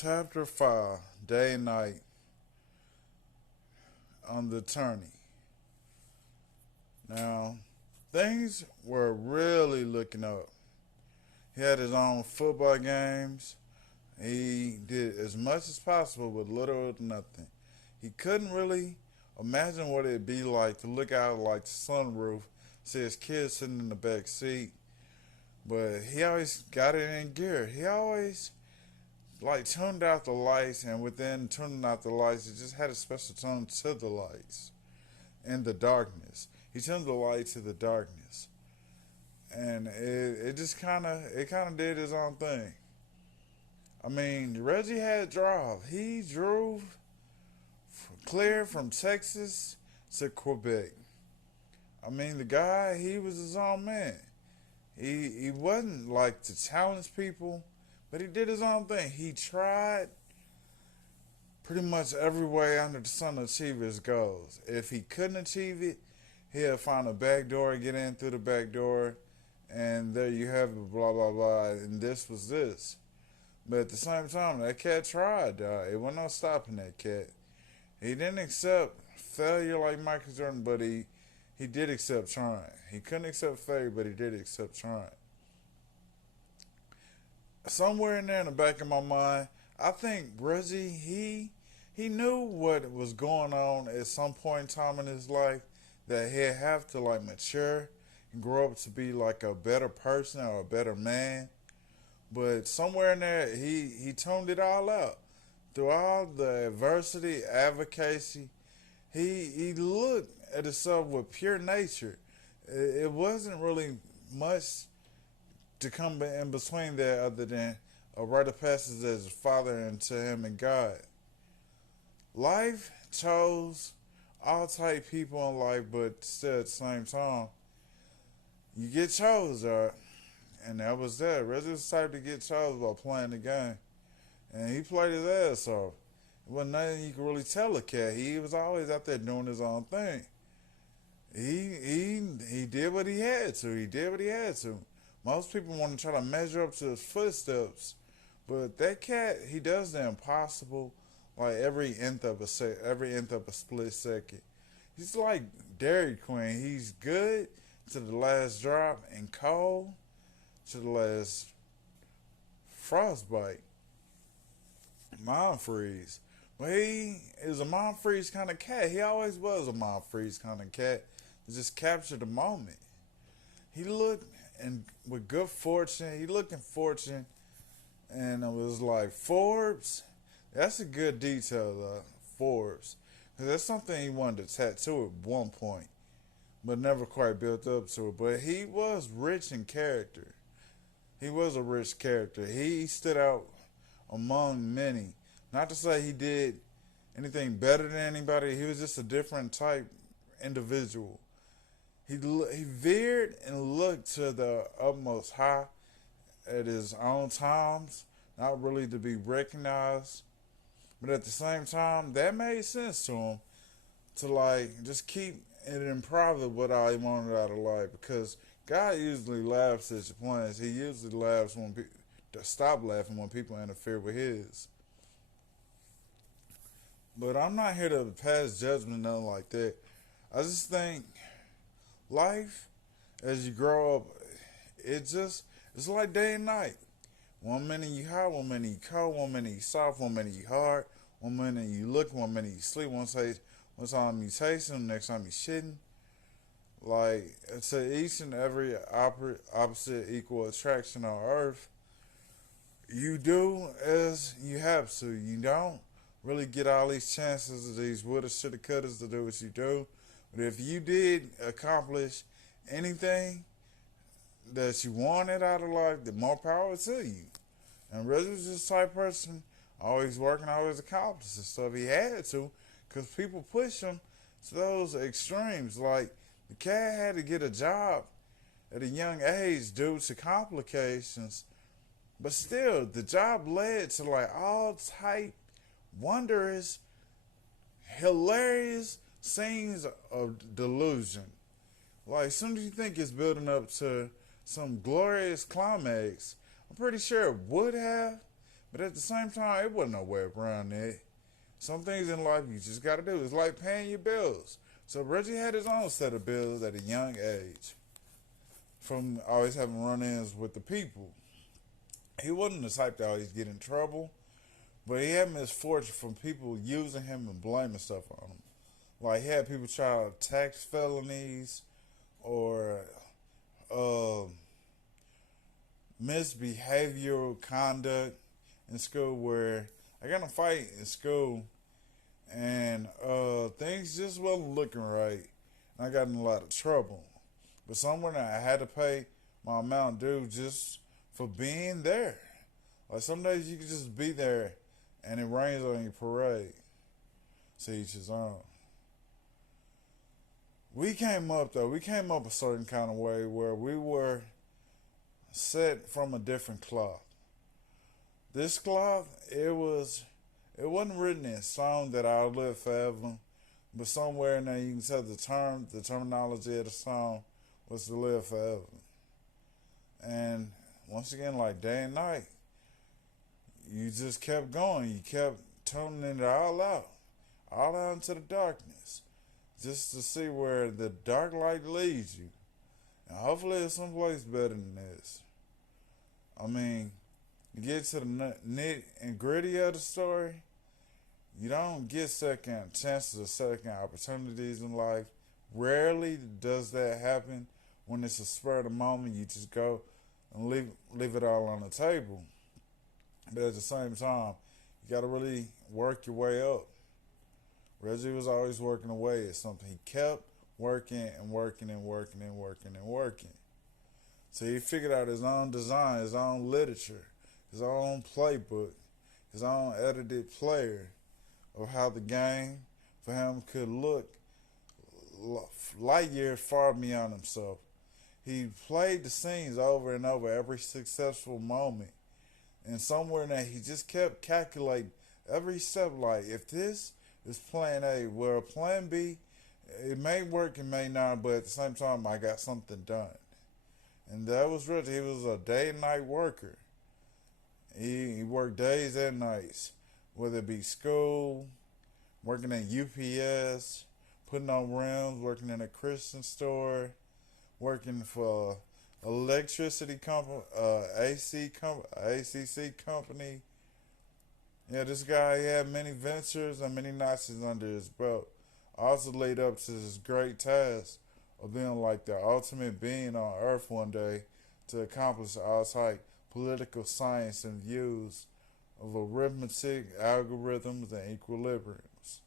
Chapter 5, Day and Night on the Attorney. Now, things were really looking up. He had his own football games. He did as much as possible with little or nothing. He couldn't really imagine what it'd be like to look out like the sunroof, see his kids sitting in the back seat. But he always got it in gear. He always turned out the lights, and within turning out the lights, it just had a special tone to the lights and the darkness. He turned the light to the darkness, and it just kind of did his own thing. I mean, Reggie had drive. He drove clear from Texas to Quebec. I mean, the guy, he was his own man. He wasn't like to challenge people, but he did his own thing. He tried pretty much every way under the sun to achieve his goals. If he couldn't achieve it, he'll find a back door, get in through the back door, and there you have it, blah, blah, blah, and this was this. But at the same time, that cat tried, it wasn't no stopping that cat. He didn't accept failure like Michael Jordan, but he did accept trying. He couldn't accept failure, but he did accept trying. Somewhere in there in the back of my mind, I think Reggie, he knew what was going on at some point in time in his life, that he'd have to mature and grow up to be like a better person or a better man. But somewhere in there, he toned it all out. Through all the adversity, advocacy, he looked at himself with pure nature. It wasn't really much to come in between there other than a rite of passage as a father and to him and God. Life chose all type people in life, but still at the same time, you get chose, and that was that. Reggie was the type to get chose by playing the game. And he played his ass off. It wasn't nothing you could really tell a cat. He was always out there doing his own thing. He did what he had to. He did what he had to. Most people want to try to measure up to his footsteps, but that cat, he does the impossible like every nth of a split second. He's like Dairy Queen. He's good to the last drop and cold to the last frostbite. Mind freeze. But he is a mind freeze kind of cat. He always was a mind freeze kind of cat. To just capture the moment. He looked and with good fortune. He looked in fortune, and it was like Forbes. That's a good detail, Forbes, because that's something he wanted to tattoo at one point, but never quite built up to it. But he was rich in character. He was a rich character. He stood out among many. Not to say he did anything better than anybody. He was just a different type individual. He veered and looked to the utmost high at his own times, not really to be recognized. But at the same time, that made sense to him to just keep it in private what I wanted out of life, because God usually laughs at your plans. He usually laughs when stop laughing when people interfere with his. But I'm not here to pass judgment, nothing like that. I just think life, as you grow up, it's like day and night. One minute you hot, one minute you cold, one minute you soft, one minute you hard, one minute you look, one minute you sleep, one time you tasting, next time you shitting. To each and every opposite equal attraction on earth, you do as you have to. You don't really get all these chances of these woulda, shoulda, couldas to do what you do. But if you did accomplish anything that you wanted out of life, then more power to you. And Reggie was just the type of person, always working, always accomplishing stuff. He had to, because people push him to those extremes. Like, the cat had to get a job at a young age due to complications. But still, the job led to all type wondrous, hilarious scenes of delusion. As soon as you think it's building up to some glorious climax, I'm pretty sure it would have, But at the same time, it wasn't no way around it. Some things in life you just got to do. It's like paying your bills. So Reggie had his own set of bills at a young age from always having run-ins with the people. He wasn't the type to always get in trouble, but he had misfortune from people using him and blaming stuff on him. Like he had people try tax felonies or uh, misbehavioral conduct in school where I got in a fight in school and things just wasn't looking right. And I got in a lot of trouble. But somewhere I had to pay my amount due just for being there. Like some days you can just be there and it rains on your parade. To each his own. We came up though, we came up a certain kind of way where we were set from a different cloth. This cloth, it wasn't written in stone that I'll live forever, but somewhere in there you can tell the terminology of the song was to live forever. And once again, like day and night, you just kept going. You kept tuning it all out into the darkness, just to see where the dark light leads you. And hopefully it's someplace better than this. I mean, you get to the nit and gritty of the story, you don't get second chances or second opportunities in life. Rarely does that happen when it's a spur of the moment. You just go and leave it all on the table. But at the same time, you got to really work your way up. Reggie was always working away at something. He kept working and working and working and working and working. So he figured out his own design, his own literature, his own playbook, his own edited player of how the game for him could look light years far beyond himself. He played the scenes over and over every successful moment. And somewhere in there, he just kept calculating every step. Like, if this is plan A, well, plan B, it may work, it may not, but at the same time, I got something done. And that was Reggie. He was a day and night worker. He worked days and nights, whether it be school, working at UPS, putting on rims, working in a Christian store, working for electricity company, ACC company. Yeah, this guy, he had many ventures and many notches under his belt. Also laid up to this great task of being like the ultimate being on earth one day to accomplish all type political science and views of arithmetic, algorithms, and equilibriums.